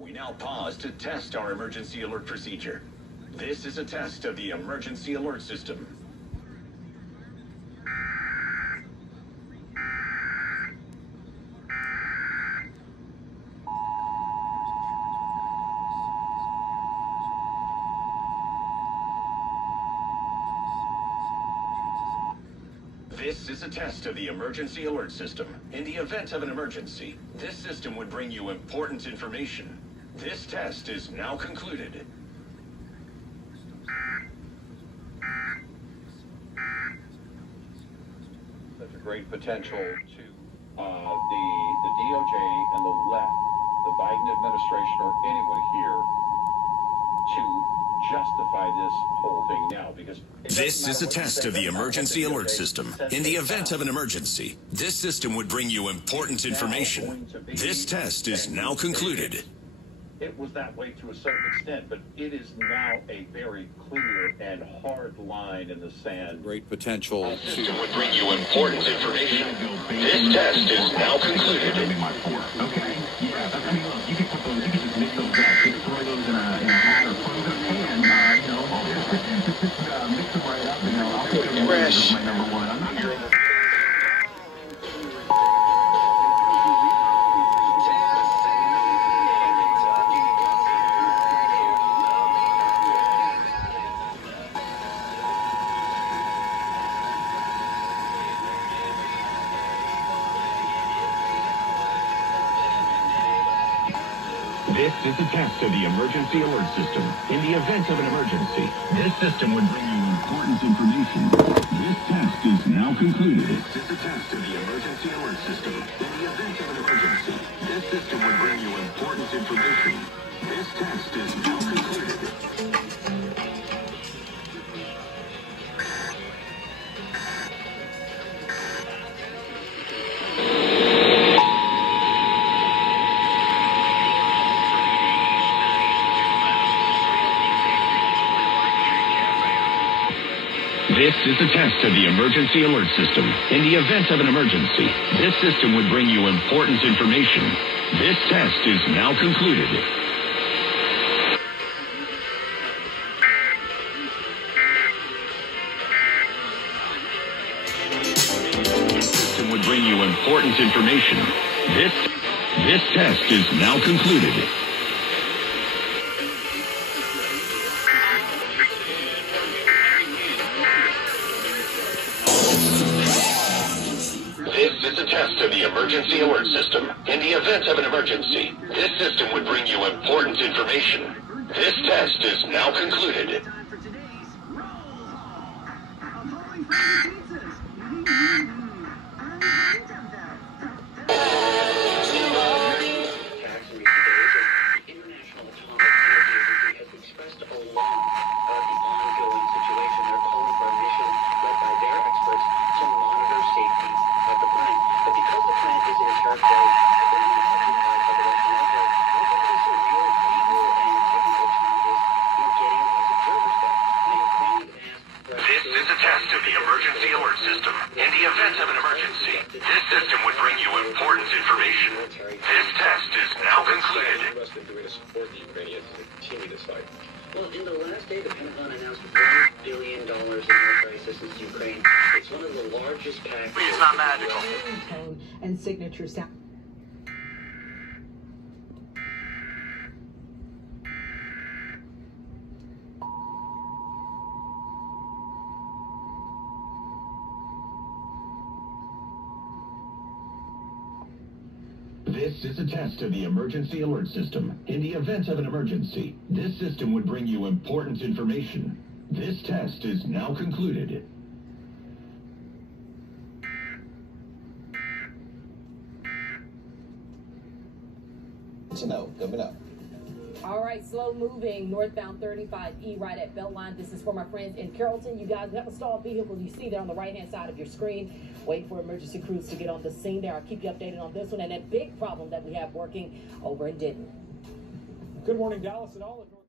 We now pause to test our emergency alert procedure. This is a test of the emergency alert system. This is a test of the emergency alert system. In the event of an emergency, this system would bring you important information. This test is now concluded. Such a great potential to the DOJ and the left, the Biden administration or anyone here to justify this whole thing now, because this is a test of the emergency alert system. In the event of an emergency, this system would bring you important information. This test is now concluded. It was that way to a certain extent, but it is now a very clear and hard line in the sand. Great potential to... This system would bring you important information. This test is now concluded. Okay, yeah, I mean, look, you can put those, you can just mix those up, you can throw those in a hat or put them in a pan, you know, just mix them right up, you know, I'll put them as my number one. I'm not here. This is a test of the emergency alert system. In the event of an emergency, this system would bring you important information. This test is now concluded. This is a test of the emergency alert system. In the event of an emergency, this system would bring you important information. This test is now concluded. This is a test of the emergency alert system. In the event of an emergency, this system would bring you important information. This test is now concluded. This system would bring you important information. This test is now concluded. This is a test of the emergency alert system. In the event of an emergency, this system would bring you important information. This test is now concluded. Well, in the last day, the Pentagon announced $1 billion in military assistance to Ukraine. It's one of the largest packages. It's not magical. Tone and signature sound. This is a test of the emergency alert system. In the event of an emergency, this system would bring you important information. This test is now concluded. Coming up. All right, slow moving northbound 35E right at Beltline. This is for my friends in Carrollton. You guys have a stalled vehicle. You see there on the right-hand side of your screen. Wait for emergency crews to get on the scene there. I'll keep you updated on this one and that big problem that we have working over in Denton. Good morning, Dallas and all of